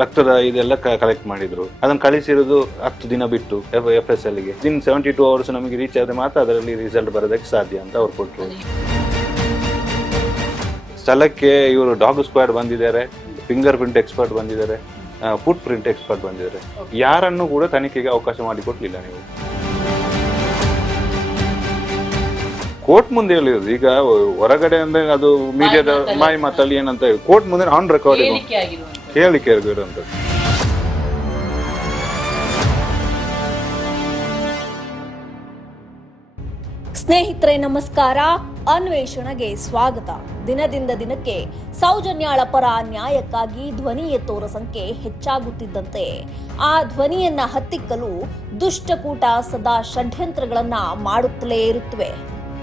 ರಕ್ತದ ಇದೆಲ್ಲ ಕಲೆಕ್ಟ್ ಮಾಡಿದ್ರು. ಅದನ್ನ ಕಳಿಸಿರೋದು ಹತ್ತು ದಿನ ಬಿಟ್ಟು ಎಫ್ ಎಸ್ ಎಲ್ಗೆ ಇನ್ ಸೆವೆಂಟಿ ಟೂ ಅವರ್ಸ್ ನಮಗೆ ರೀಚ್ ಆದ್ರೆ ಮಾತ್ರ ಅದರಲ್ಲಿ ರಿಸಲ್ಟ್ ಬರೋದಕ್ಕೆ ಸಾಧ್ಯ ಅಂತ ಅವ್ರು ಕೊಟ್ಟರು ಸ್ಥಳಕ್ಕೆ ಇವರು ಡಾಗ್ ಸ್ಕ್ವಾಡ್ ಬಂದಿದ್ದಾರೆ ಫಿಂಗರ್ ಪ್ರಿಂಟ್ ಎಕ್ಸ್ಪರ್ಟ್ ಬಂದಿದ್ದಾರೆ ಫುಟ್ ಪ್ರಿಂಟ್ ಎಕ್ಸ್ಪರ್ಟ್ ಬಂದಿದ್ದಾರೆ. ಯಾರನ್ನು ಕೂಡ ತನಿಖೆಗೆ ಅವಕಾಶ ಮಾಡಿಕೊಡ್ಲಿಲ್ಲ ನೀವು. ಕೋರ್ಟ್ ಮುಂದೆ ಹೇಳಿರೋದು ಈಗ ಹೊರಗಡೆ ಅಂದ್ರೆ ಅದು ಮೀಡಿಯಾದ ಮಾಯಿ ಮಾತಲ್ಲಿ ಏನಂತ ಹೇಳಿ ಕೋರ್ಟ್ ಮುಂದೆ ಆನ್ ರೆಕಾರ್ಡ್ ಹೇಳಿಕೆ ಇರುವಂತ ಸ್ನೇಹಿತರೆ, ನಮಸ್ಕಾರ. ಅನ್ವೇಷಣೆಗೆ ಸ್ವಾಗತ. ದಿನದಿಂದ ದಿನಕ್ಕೆ ಸೌಜನ್ಯಾಳ ಪರ ನ್ಯಾಯಕ್ಕಾಗಿ ಧ್ವನಿ ಎತ್ತೋರ ಸಂಖ್ಯೆ ಹೆಚ್ಚಾಗುತ್ತಿದ್ದಂತೆ. ಆ ಧ್ವನಿಯನ್ನ ಹತ್ತಿಕ್ಕಲು ದುಷ್ಟಕೂಟ ಸದಾ ಷಡ್ಯಂತ್ರಗಳನ್ನ ಮಾಡುತ್ತಲೇ ಇರುತ್ತವೆ.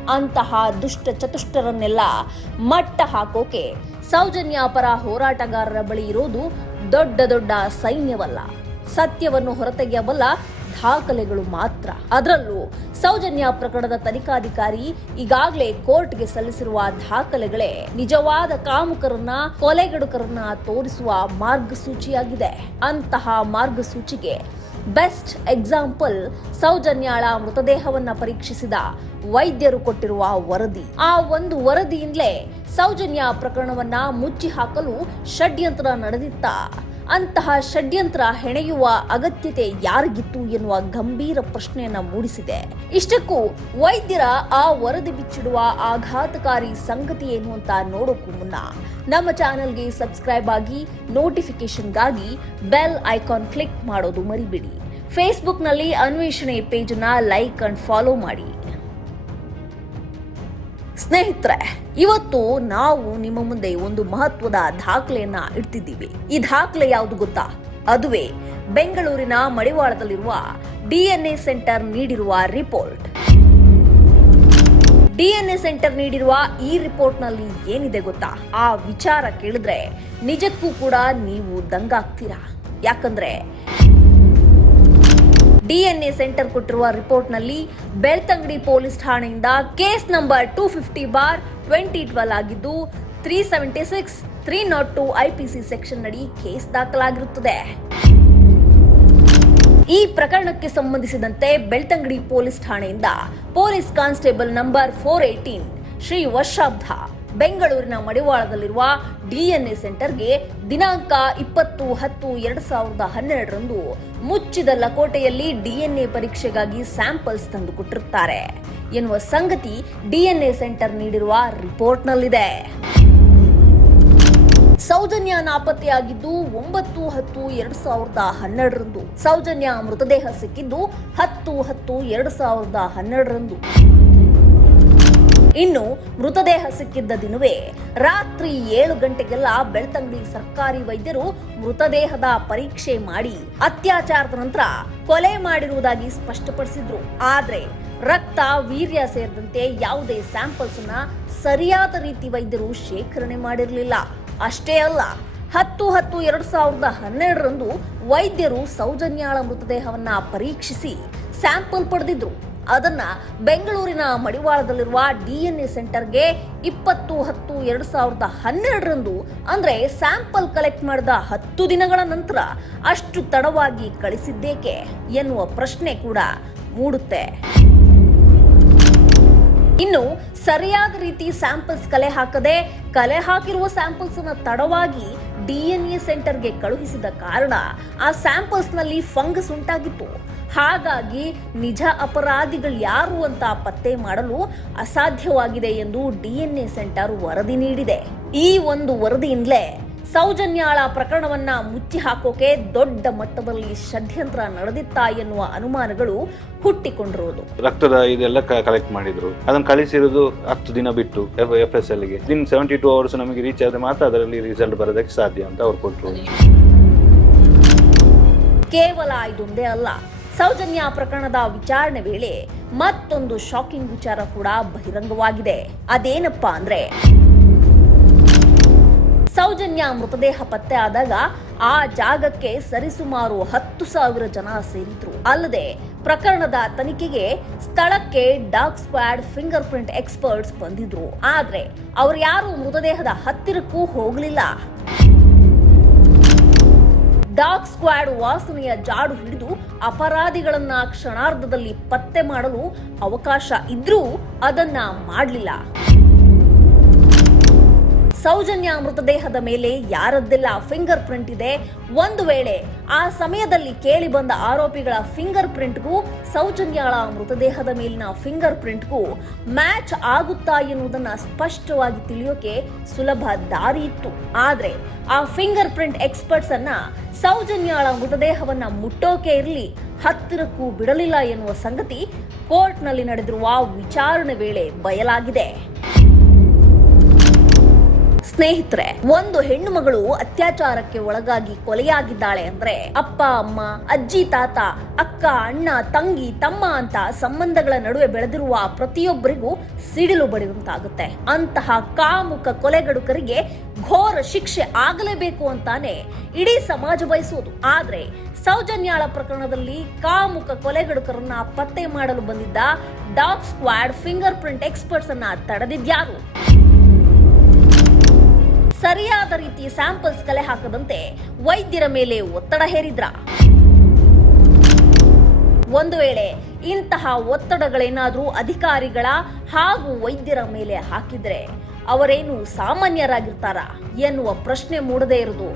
ಅಂತಹ ದುಷ್ಟ ಚತುಷ್ಟರನ್ನೆಲ್ಲ ಮಟ್ಟ ಹಾಕೋಕೆ ಸೌಜನ್ಯ ಪರ ಹೋರಾಟಗಾರರ ಬಳಿ ಇರೋದು ದೊಡ್ಡ ದೊಡ್ಡ ಸೈನ್ಯವಲ್ಲ. ಸತ್ಯವನ್ನು ಹೊರತೆಗೆಯಬಲ್ಲ ದಾಖಲೆಗಳು ಮಾತ್ರ. ಅದರಲ್ಲೂ ಸೌಜನ್ಯ ಪ್ರಕರಣದ ತನಿಖಾಧಿಕಾರಿ ಈಗಾಗಲೇ ಕೋರ್ಟ್ಗೆ ಸಲ್ಲಿಸಿರುವ ದಾಖಲೆಗಳೇ ನಿಜವಾದ ಕಾಮುಕರನ್ನ, ಕೊಲೆಗಡುಕರನ್ನ ತೋರಿಸುವ ಮಾರ್ಗಸೂಚಿಯಾಗಿದೆ. ಅಂತಹ ಮಾರ್ಗಸೂಚಿಗೆ ಬೆಸ್ಟ್ ಎಕ್ಸಾಂಪಲ್ ಸೌಜನ್ಯಾಳ ಮೃತದೇಹವನ್ನ ಪರೀಕ್ಷಿಸಿದ ವೈದ್ಯರು ಕೊಟ್ಟಿರುವ ವರದಿ. ಆ ಒಂದು ವರದಿಯಿಂದಲೇ ಸೌಜನ್ಯ ಪ್ರಕರಣವನ್ನ ಮುಚ್ಚಿ ಹಾಕಲು ಷಡ್ಯಂತ್ರ ನಡೆದಿತ್ತ. ಅಂತಹ ಷಡ್ಯಂತ್ರ ಹೆಣೆಯುವ ಅಗತ್ಯತೆ ಯಾರಿಗಿತ್ತು ಎನ್ನುವ ಗಂಭೀರ ಪ್ರಶ್ನೆಯನ್ನ ಮೂಡಿಸಿದೆ. ಇಷ್ಟಕ್ಕೂ ವೈದ್ಯರ ಆ ವರದಿ ಬಿಚ್ಚಿಡುವ ಆಘಾತಕಾರಿ ಸಂಗತಿ ಏನು ಅಂತ ನೋಡೋಕ್ಕೂ ಮುನ್ನ ನಮ್ಮ ಚಾನೆಲ್ಗೆ ಸಬ್ಸ್ಕ್ರೈಬ್ ಆಗಿ ನೋಟಿಫಿಕೇಶನ್ಗಾಗಿ ಬೆಲ್ ಐಕಾನ್ ಕ್ಲಿಕ್ ಮಾಡೋದು ಮರಿಬೇಡಿ. ಫೇಸ್ಬುಕ್ನಲ್ಲಿ ಅನ್ವೇಷಣೆ ಪೇಜನ್ನ ಲೈಕ್ ಅಂಡ್ ಫಾಲೋ ಮಾಡಿ. ಸ್ನೇಹಿತರೆ, ಇವತ್ತು ನಾವು ನಿಮ್ಮ ಮುಂದೆ ಒಂದು ಮಹತ್ವದ ದಾಖಲೆಯನ್ನ ಇಡ್ತಿದ್ದೀವಿ. ಈ ದಾಖಲೆ ಯಾವ್ದು ಗೊತ್ತಾ? ಅದುವೇ ಬೆಂಗಳೂರಿನ ಮಡಿವಾಳದಲ್ಲಿರುವ ಡಿಎನ್ಎ ಸೆಂಟರ್ ನೀಡಿರುವ ರಿಪೋರ್ಟ್. ಡಿಎನ್ಎ ಸೆಂಟರ್ ನೀಡಿರುವ ಈ ರಿಪೋರ್ಟ್ನಲ್ಲಿ ಏನಿದೆ ಗೊತ್ತಾ? ಆ ವಿಚಾರ ಕೇಳಿದ್ರೆ ನಿಜಕ್ಕೂ ಕೂಡ ನೀವು ದಂಗಾಗ್ತೀರಾ? ಯಾಕಂದ್ರೆ ಡಿಎನ್ಎ ಸೆಂಟರ್ ಕೊಟ್ಟಿರುವ ರಿಪೋರ್ಟ್ನಲ್ಲಿ Belthangady police ಠಾಣೆಯಿಂದ case number two fifty bar twenty twelve ಆಗಿದ್ದು three seventy six three not two IPC section ನಡಿ ಕೇಸ್ ದಾಖಲಾಗಿರುತ್ತದೆ. ಈ ಪ್ರಕರಣಕ್ಕೆ ಸಂಬಂಧಿಸಿದಂತೆ Belthangady police ಠಾಣೆಯಿಂದ police constable number four eighteen Shri ವರ್ಷಾಬ್ಧ ಬೆಂಗಳೂರಿನ ಮಡಿವಾಳದಲ್ಲಿರುವ ಡಿಎನ್ಎ ಸೆಂಟರ್ಗೆ ದಿನಾಂಕ ಇಪ್ಪತ್ತು, ಹತ್ತು, ಎರಡು ಸಾವಿರದ ಹನ್ನೆರಡರಂದು ಮುಚ್ಚಿದ ಲಕೋಟೆಯಲ್ಲಿ ಡಿಎನ್ಎ ಪರೀಕ್ಷೆಗಾಗಿ ಸ್ಯಾಂಪಲ್ಸ್ ತಂದು ಕೊಟ್ಟಿರುತ್ತಾರೆ ಎನ್ನುವ ಸಂಗತಿ ಡಿಎನ್ಎ ಸೆಂಟರ್ ನೀಡಿರುವ ರಿಪೋರ್ಟ್ನಲ್ಲಿದೆ. ಸೌಜನ್ಯ ನಾಪತ್ತೆಯಾಗಿದ್ದು ಒಂಬತ್ತು, ಹತ್ತು, ಎರಡ್ ಸಾವಿರದ ಹನ್ನೆರಡರಂದು. ಸೌಜನ್ಯ ಮೃತದೇಹ ಸಿಕ್ಕಿದ್ದು ಹತ್ತು ಹತ್ತು, ಎರಡ್ ಸಾವಿರದ ಹನ್ನೆರಡರಂದು. ಇನ್ನು ಮೃತದೇಹ ಸಿಕ್ಕಿದ್ದ ದಿನವೇ ರಾತ್ರಿ ಏಳು ಗಂಟೆಗೆಲ್ಲ ಬೆಳ್ತಂಗಡಿ ಸರ್ಕಾರಿ ವೈದ್ಯರು ಮೃತದೇಹದ ಪರೀಕ್ಷೆ ಮಾಡಿ ಅತ್ಯಾಚಾರದ ನಂತರ ಕೊಲೆ ಮಾಡಿರುವುದಾಗಿ ಸ್ಪಷ್ಟಪಡಿಸಿದ್ರು. ಆದ್ರೆ ರಕ್ತ, ವೀರ್ಯ ಸೇರಿದಂತೆ ಯಾವುದೇ ಸ್ಯಾಂಪಲ್ಸ್ ಅನ್ನ ಸರಿಯಾದ ರೀತಿ ವೈದ್ಯರು ಶೇಖರಣೆ ಮಾಡಿರಲಿಲ್ಲ. ಅಷ್ಟೇ ಅಲ್ಲ, ಹತ್ತು ಹತ್ತು ಎರಡು ಸಾವಿರದ ಹನ್ನೆರಡರಂದು ವೈದ್ಯರು ಸೌಜನ್ಯಾಳ ಮೃತದೇಹವನ್ನ ಪರೀಕ್ಷಿಸಿ ಸ್ಯಾಂಪಲ್ ಪಡೆದಿದ್ರು. ಅದನ್ನ ಬೆಂಗಳೂರಿನ ಮಡಿವಾಳದಲ್ಲಿರುವ ಡಿ ಎನ್ ಎ ಸೆಂಟರ್ಗೆ ಇಪ್ಪತ್ತು ಹತ್ತು ಎರಡು ಸಾವಿರದ ಹನ್ನೆರಡರಂದು, ಅಂದ್ರೆ ಸ್ಯಾಂಪಲ್ ಕಲೆಕ್ಟ್ ಮಾಡಿದ ಹತ್ತು ದಿನಗಳ ನಂತರ ಅಷ್ಟು ತಡವಾಗಿ ಕಳಿಸಿದ್ದೇಕೆ ಎನ್ನುವ ಪ್ರಶ್ನೆ ಕೂಡ ಮೂಡುತ್ತೆ. ಇನ್ನು ಸರಿಯಾದ ರೀತಿ ಸ್ಯಾಂಪಲ್ಸ್ ಕಲೆ ಹಾಕದೆ, ಕಲೆ ಹಾಕಿರುವ ಸ್ಯಾಂಪಲ್ಸ್ ಅನ್ನ ತಡವಾಗಿ ಎ ಸೆಂಟರ್ಗೆ ಕಳುಹಿಸಿದ ಕಾರಣ ಆ ಸ್ಯಾಂಪಲ್ಸ್ನಲ್ಲಿ ಫಂಗಸ್ ಉಂಟಾಗಿತ್ತು. ಹಾಗಾಗಿ ನಿಜ ಅಪರಾಧಿಗಳು ಯಾರು ಅಂತ ಪತ್ತೆ ಮಾಡಲು ಅಸಾಧ್ಯವಾಗಿದೆ ಎಂದು ಡಿಎನ್ಎ ಸೆಂಟರ್ ವರದಿ ನೀಡಿದೆ. ಈ ಒಂದು ವರದಿಯಿಂದಲೇ ಸೌಜನ್ಯಾಳ ಪ್ರಕರಣವನ್ನ ಮುಚ್ಚಿ ಹಾಕೋಕೆ ದೊಡ್ಡ ಮಟ್ಟದಲ್ಲಿ ಷಡ್ಯಂತ್ರ ನಡೆದಿತ್ತಾ ಎನ್ನುವ ಅನುಮಾನಗಳು ಹುಟ್ಟಿಕೊಂಡಿರುವುದು. ರಕ್ತದ ಇದೆಲ್ಲ ಕಲೆಕ್ಟ್ ಮಾಡಿದ್ರು. ಅದನ್ನ ಕಳಿಸಿರೋದು ಹತ್ತು ದಿನ ಬಿಟ್ಟು ಎಫ್ ಎಸ್ ಎಲ್ಗೆ ದಿನ ಸೆವೆಂಟಿ ಟೂ ಅವರ್ಸ್ ನಮಗೆ ರೀಚ್ ಆದ್ರೆ ಮಾತ್ರ ಅದರಲ್ಲಿ ರಿಸಲ್ಟ್ ಬರೋದಕ್ಕೆ ಸಾಧ್ಯ ಅಂತ ಅವ್ರು ಕೊಟ್ಟರು ಕೇವಲ ಇದೊಂದೇ ಅಲ್ಲ. ಸೌಜನ್ಯ ಪ್ರಕರಣದ ವಿಚಾರಣೆ ವೇಳೆ ಮತ್ತೊಂದು ಶಾಕಿಂಗ್ ವಿಚಾರ ಕೂಡ ಬಹಿರಂಗವಾಗಿದೆ. ಅದೇನಪ್ಪಾ ಅಂದ್ರೆ, ಸೌಜನ್ಯ ಮೃತದೇಹ ಪತ್ತೆ ಆದಾಗ ಆ ಜಾಗಕ್ಕೆ ಸರಿಸುಮಾರು ಹತ್ತು ಸಾವಿರ ಜನ ಸೇರಿದ್ರು. ಅಲ್ಲದೆ ಪ್ರಕರಣದ ತನಿಖೆಗೆ ಸ್ಥಳಕ್ಕೆ dog squad finger print experts ಬಂದಿದ್ರು. ಆದ್ರೆ ಅವ್ರು ಯಾರು ಮೃತದೇಹದ ಹತ್ತಿರಕ್ಕೂ ಹೋಗಲಿಲ್ಲ. ಡಾಗ್ ಸ್ಕ್ವಾಡ್ ವಾಸನೆಯ ಜಾಡು ಹಿಡಿದು ಅಪರಾಧಿಗಳನ್ನ ಕ್ಷಣಾರ್ಧದಲ್ಲಿ ಪತ್ತೆ ಮಾಡಲು ಅವಕಾಶ ಇದ್ರೂ ಅದನ್ನ ಮಾಡಲಿಲ್ಲ. ಸೌಜನ್ಯ ಮೃತದೇಹದ ಮೇಲೆ ಯಾರದ್ದೆಲ್ಲ ಫಿಂಗರ್ ಪ್ರಿಂಟ್ ಇದೆ? ಒಂದು ವೇಳೆ ಆ ಸಮಯದಲ್ಲಿ ಕೇಳಿ ಬಂದ ಆರೋಪಿಗಳ ಫಿಂಗರ್ ಪ್ರಿಂಟ್ಗೂ ಸೌಜನ್ಯಳ ಮೃತದೇಹದ ಮೇಲಿನ ಫಿಂಗರ್ ಪ್ರಿಂಟ್ಗೂ ಮ್ಯಾಚ್ ಆಗುತ್ತಾ ಎನ್ನುವುದನ್ನು ಸ್ಪಷ್ಟವಾಗಿ ತಿಳಿಯೋಕೆ ಸುಲಭ ದಾರಿ ಇತ್ತು. ಆದರೆ ಆ ಫಿಂಗರ್ ಪ್ರಿಂಟ್ ಎಕ್ಸ್ಪರ್ಟ್ಸ್ ಅನ್ನ ಸೌಜನ್ಯಳ ಮೃತದೇಹವನ್ನ ಮುಟ್ಟೋಕೆ ಇರಲಿ, ಹತ್ತಿರಕ್ಕೂ ಬಿಡಲಿಲ್ಲ ಎನ್ನುವ ಸಂಗತಿ ಕೋರ್ಟ್ನಲ್ಲಿ ನಡೆದಿರುವ ವಿಚಾರಣೆ ವೇಳೆ ಬಯಲಾಗಿದೆ. ಸ್ನೇಹಿತರೆ, ಒಂದು ಹೆಣ್ಣು ಮಗಳು ಅತ್ಯಾಚಾರಕ್ಕೆ ಒಳಗಾಗಿ ಕೊಲೆಯಾಗಿದ್ದಾಳೆ ಅಂದ್ರೆ ಅಪ್ಪ, ಅಮ್ಮ, ಅಜ್ಜಿ, ತಾತ, ಅಕ್ಕ, ಅಣ್ಣ, ತಂಗಿ, ತಮ್ಮ ಅಂತ ಸಂಬಂಧಗಳ ನಡುವೆ ಬೆಳೆದಿರುವ ಪ್ರತಿಯೊಬ್ಬರಿಗೂ ಸಿಡಿಲು ಬಡಿದಂತಾಗುತ್ತೆ. ಅಂತಹ ಕಾಮುಕ ಕೊಲೆಗಡುಕರಿಗೆ ಘೋರ ಶಿಕ್ಷೆ ಆಗಲೇಬೇಕು ಅಂತಾನೆ ಇಡೀ ಸಮಾಜ ಬಯಸುವುದು. ಆದ್ರೆ ಸೌಜನ್ಯಾಳ ಪ್ರಕರಣದಲ್ಲಿ ಕಾಮುಕ ಕೊಲೆಗಡುಕರನ್ನ ಪತ್ತೆ ಮಾಡಲು ಬಂದಿದ್ದ dog squad finger print experts ಅನ್ನ ತಡೆದಿದ್ಯಾರು? ಸರಿಯಾದ ರೀತಿ ಸ್ಯಾಂಪಲ್ಸ್ ಕಲೆ ಹಾಕದಂತೆ ವೈದ್ಯರ ಮೇಲೆ ಒತ್ತಡ ಹೇರಿದ್ರ. ಒಂದು ವೇಳೆ ಇಂತಹ ಒತ್ತಡಗಳೇನಾದ್ರೂ ಅಧಿಕಾರಿಗಳ ಹಾಗೂ ವೈದ್ಯರ ಮೇಲೆ ಹಾಕಿದ್ರೆ ಅವರೇನು ಸಾಮಾನ್ಯರಾಗಿರ್ತಾರ ಎನ್ನುವ ಪ್ರಶ್ನೆ ಮೂಡದೇ ಇರುವುದು.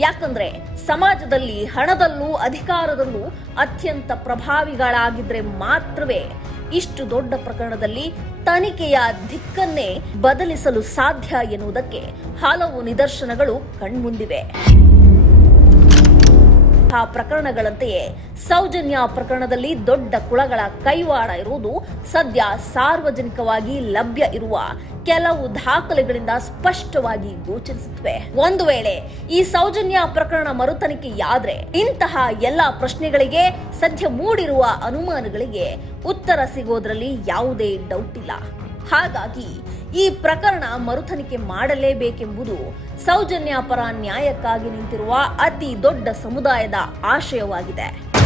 ಯಾಕಂದ್ರೆ ಸಮಾಜದಲ್ಲಿ ಹಣದಲ್ಲೂ ಅಧಿಕಾರದಲ್ಲೂ ಅತ್ಯಂತ ಪ್ರಭಾವಿಗಳಾಗಿದ್ರೆ ಮಾತ್ರವೇ ಇಷ್ಟು ದೊಡ್ಡ ಪ್ರಕರಣದಲ್ಲಿ ತನಿಖೆಯ ದಿಕ್ಕನ್ನೇ ಬದಲಿಸಲು ಸಾಧ್ಯ ಎನ್ನುವುದಕ್ಕೆ ಹಲವು ನಿದರ್ಶನಗಳು ಕಣ್ಮುಂದಿವೆ. ಆ ಪ್ರಕರಣಗಳಂತೆಯೇ ಸೌಜನ್ಯ ಪ್ರಕರಣದಲ್ಲಿ ದೊಡ್ಡ ಕುಳಗಳ ಕೈವಾಡ ಇರುವುದು ಸದ್ಯ ಸಾರ್ವಜನಿಕವಾಗಿ ಲಭ್ಯ ಇರುವ ಕೆಲವು ದಾಖಲೆಗಳಿಂದ ಸ್ಪಷ್ಟವಾಗಿ ಗೋಚರಿಸುತ್ತವೆ. ಒಂದು ವೇಳೆ ಈ ಸೌಜನ್ಯ ಪ್ರಕರಣ ಮರುತನಿಖೆಯಾದ್ರೆ ಇಂತಹ ಎಲ್ಲ ಪ್ರಶ್ನೆಗಳಿಗೆ ಸದ್ಯ ಮೂಡಿರುವ ಅನುಮಾನಗಳಿಗೆ ಉತ್ತರ ಸಿಗೋದ್ರಲ್ಲಿ ಯಾವುದೇ ಡೌಟ್ ಇಲ್ಲ. ಹಾಗಾಗಿ ಈ ಪ್ರಕರಣ ಮರುತನಿಕೆ ಮಾಡಲೇಬೇಕೆಂಬುದು ಸೌಜನ್ಯ ಪರ ನ್ಯಾಯಕ್ಕಾಗಿ ನಿಂತಿರುವ ಅತಿ ದೊಡ್ಡ ಸಮುದಾಯದ ಆಶಯವಾಗಿದೆ.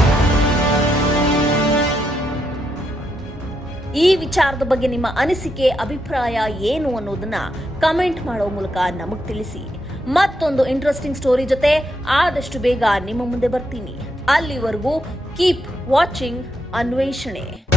ಈ ವಿಚಾರದ ಬಗ್ಗೆ ನಿಮ್ಮ ಅನಿಸಿಕೆ, ಅಭಿಪ್ರಾಯ ಏನು ಅನ್ನೋದನ್ನ ಕಮೆಂಟ್ ಮಾಡೋ ಮೂಲಕ ನಮಗ್ ತಿಳಿಸಿ. ಮತ್ತೊಂದು ಇಂಟ್ರೆಸ್ಟಿಂಗ್ ಸ್ಟೋರಿ ಜೊತೆ ಆದಷ್ಟು ಬೇಗ ನಿಮ್ಮ ಮುಂದೆ ಬರ್ತೀನಿ. ಅಲ್ಲಿವರೆಗೂ ಕೀಪ್ ವಾಚಿಂಗ್ ಅನ್ವೇಷಣೆ.